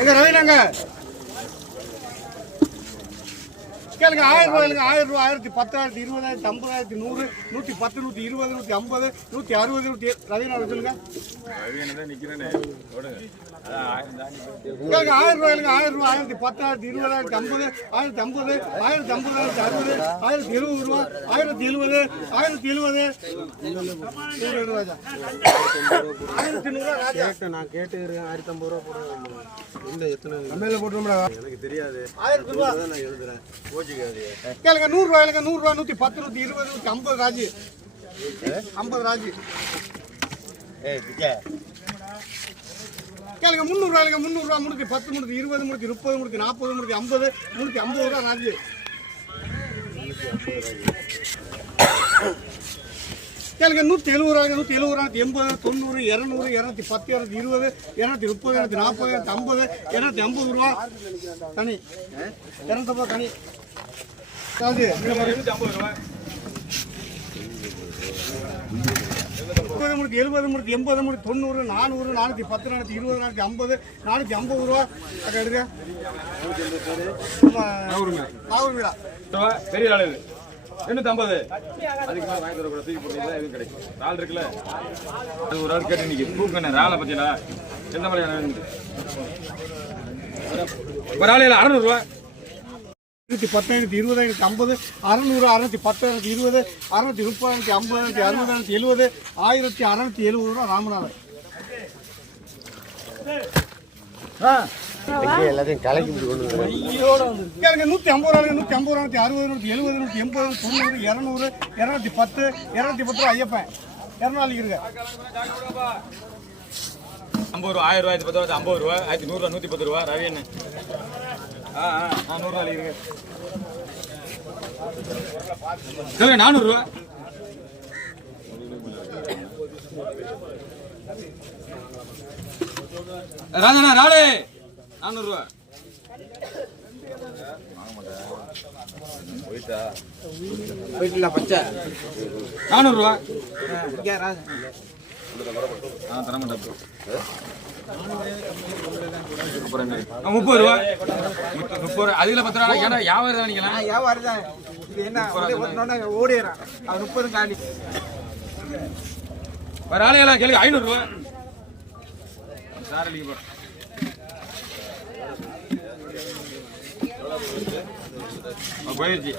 எங்க ரவினாங்க கேளுங்க 1000 ரூபாய் 1000 ரூபாய் 1010 20,000 50,000 100 110 120 150 160 ரவினா சொல்லுங்க கேளுங்க 1000 ரூபாய் 1000 ரூபாய் 1010 20,000 50 1050 1050 1070 ரூபாய் 1070 1070 நான் கேட்டு 1050 ரூபா போடுறேன். இல்ல எத்தனை மேல போட்டுறோம்டா எனக்கு தெரியாது. 1000 ரூபாய் நான் எழுதுறேன். ஓஜிக்காது. கேளுங்க 100 ரூபாய் 100 ரூபாய் 110 120 150 ராஜி 50 ராஜி கேளுங்க 300 ரூபாய் 300 ரூபாய் 310 320 330 340 350 350 ரூபாய் ராஜி கேளுங்க 170 ரூபாய் 170 ரூபாய் 80 90 200 210 220 230 240 250 250 ரூபாய் தனி 250 ரூபாய் தனி ராஜி 250 ரூபாய் 70 80 90 400 410 420 450 450 ரூபா அக்கா எடுங்க பெரிய ஆளு 250 அதுக்கு மேல வாங்கி தரக்கூடாது தூக்கி போட்டீங்கன்னா எதுவும் கிடைக்கும் ரால் இருக்குல்ல அது ஒரு ஆள் கேட்டு இன்னைக்கு தூக்கண்ணே ராலை பத்தியா எந்த மாதிரி ஒரு ஆள் 600 ரூபா 10 20 50 600 610 20 630 50 60 70 1670 ரூபா ராமநாதன் எல்லாத்தையும் கலக்கி கொண்டு கேளுங்க 150 ரூபாய் 150 ரூபாய் 60 70 80 90 200 210 210 ஐயப்பன் 200 இருங்க 50 ரூபா 1000 ரூபாய் 10 ரூபாய் 50 ரூபா 100 ரூபா 110 ரூபா ரவி என்ன 100 ரூபா இருக்கு சொல்லுங்க 400 ரூபா ராஜனா ராளே 400 ரூபா போயிட்டுல பச்சை 400 ரூபா தர மாட்டேன் 30 ரூபா 30 அதுல 10 ரூபா ஏன்னா வியாபாரம் தான் நினைக்கலாம் வியாபாரம் தான் இது என்ன ஓடிறான் அது 30 காலி ஒரு ஆளையெல்லாம் கேள்வி 500 ரூபா சார் லீவ் போயிடுச்சு